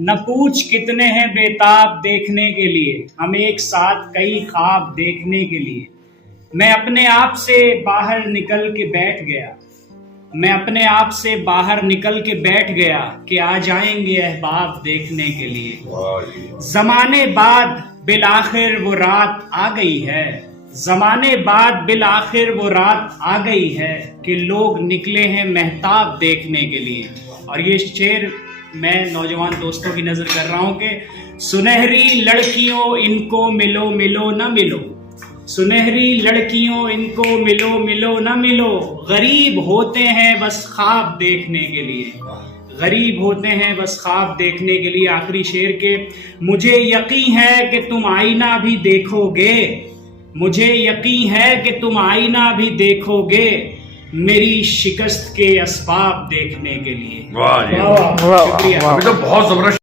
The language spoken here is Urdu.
نہ پوچھ کتنے ہیں بیتاب دیکھنے کے لیے، ہم ایک ساتھ کئی خواب دیکھنے کے لیے۔ میں اپنے آپ سے باہر نکل کے بیٹھ گیا، میں اپنے آپ سے باہر نکل کے بیٹھ گیا کہ آ جائیں گے احباب دیکھنے کے لیے۔ زمانے بعد بالآخر وہ رات آ گئی ہے، زمانے بعد بالآخر وہ رات آ گئی ہے کہ لوگ نکلے ہیں مہتاب دیکھنے کے لیے۔ اور یہ شعر میں نوجوان دوستوں کی نظر کر رہا ہوں کہ سنہری لڑکیوں ان کو ملو ملو نہ ملو، سنہری لڑکیوں ان کو ملو ملو نہ ملو، غریب ہوتے ہیں بس خواب دیکھنے کے لیے، غریب ہوتے ہیں بس خواب دیکھنے کے لیے۔ آخری شعر کے مجھے یقین ہے کہ تم آئینہ بھی دیکھو گے، مجھے یقین ہے کہ تم آئینہ بھی دیکھو گے میری شکست کے اسباب دیکھنے کے لیے۔ واہ شکریہ۔ ابھی تو بہت زبردست